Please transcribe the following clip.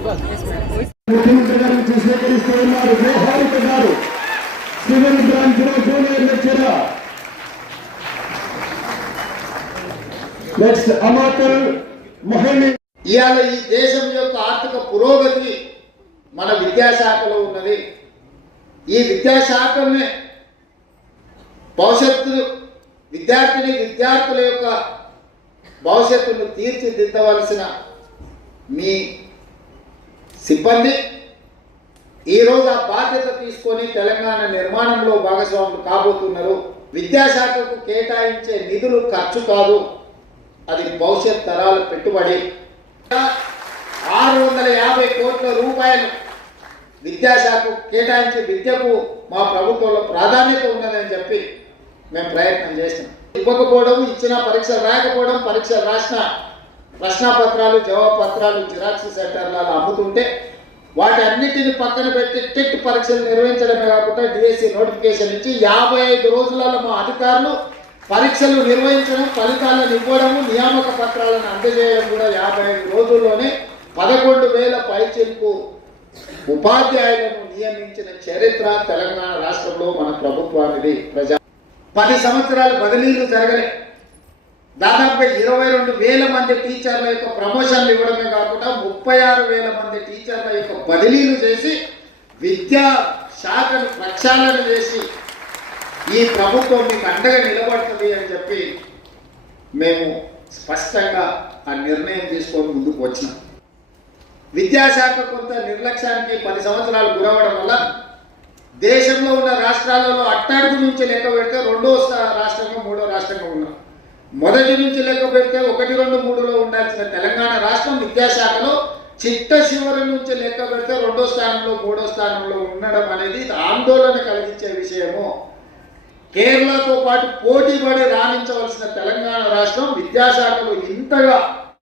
ముఖ్యమంత్రి గారిని స్వీకరిస్తూ ఉన్నారు జోహారిక గారు సివిల్ బ్రాంచ్లో జూనియర్ లెక్చరర్ నెక్స్ట్ అమాకల్ ఇవాళ ఈ దేశం యొక్క ఆర్థిక పురోగతి మన విద్యాశాఖలో ఉన్నది. ఈ విద్యాశాఖనే భవిష్యత్తు విద్యార్థిని విద్యార్థుల యొక్క భవిష్యత్తును తీర్చిదిద్దవలసిన మీ సిబ్బంది ఈరోజు ఆ బాధ్యత తీసుకొని తెలంగాణ నిర్మాణంలో భాగస్వాములు కాబోతున్నారు. విద్యాశాఖకు కేటాయించే నిధులు ఖర్చు కాదు. అది భవిష్యత్ తరాల పెట్టుబడి. ఆరు వందల యాభై కోట్ల రూపాయలు విద్యాశాఖకు కేటాయించి విద్యకు మా ప్రభుత్వంలో ప్రాధాన్యత ఉన్నదని చెప్పి మేము ప్రయత్నం చేసినాం ఇవ్వకపోవడం ఇచ్చిన పరీక్ష రాకపోవడం పరీక్ష రాసిన ప్రశ్నాపత్రాలు జవాబు పత్రాలు జిరాక్స్ సెంటర్లలో అమ్ముతుంటే వాటి అన్నిటిని పక్కన పెట్టి టెట్ పరీక్షలు నిర్వహించడమే కాకుండా డిఎస్సి నోటిఫికేషన్ ఇచ్చి యాభై ఐదు రోజులలో మా అధికారులు పరీక్షలు నిర్వహించడం ఫలితాలను ఇవ్వడము నియామక పత్రాలను అందజేయడం కూడా యాభై ఐదు రోజుల్లోనే పదకొండు వేల పైచిలకు ఉపాధ్యాయులను నియమించిన చరిత్ర తెలంగాణ రాష్ట్రంలో మన ప్రభుత్వానికి ప్రజా పది సంవత్సరాలు బదిలీలు జరగలే. దాదాపుగా ఇరవై రెండు వేల మంది టీచర్ల యొక్క ప్రమోషన్లు ఇవ్వడమే కాకుండా ముప్పై ఆరు వేల మంది టీచర్ల యొక్క బదిలీలు చేసి విద్యా శాఖను ప్రక్షాళన చేసి ఈ ప్రభుత్వం మీకు అండగా నిలబడుతుంది అని చెప్పి మేము స్పష్టంగా ఆ నిర్ణయం తీసుకొని ముందుకు వచ్చినాం. విద్యాశాఖ కొంత నిర్లక్ష్యానికి పది సంవత్సరాలు గురవడం వల్ల దేశంలో ఉన్న రాష్ట్రాలలో అట్టడుగు నుంచి లెక్క పెడితే రెండో రాష్ట్రంగా మూడో రాష్ట్రంగా ఉన్నాం మొదటి నుంచి లెక్క పెడితే ఒకటి రెండు మూడులో ఉండాల్సిన తెలంగాణ రాష్ట్రం విద్యాశాఖలో చిట్ట చివరి నుంచి లెక్క పెడితే రెండో స్థానంలో మూడో స్థానంలో ఉండడం అనేది ఆందోళన కలిగించే విషయము. కేరళతో పాటు పోటీ పడి రాణించవలసిన తెలంగాణ రాష్ట్రం విద్యాశాఖలో ఇంతగా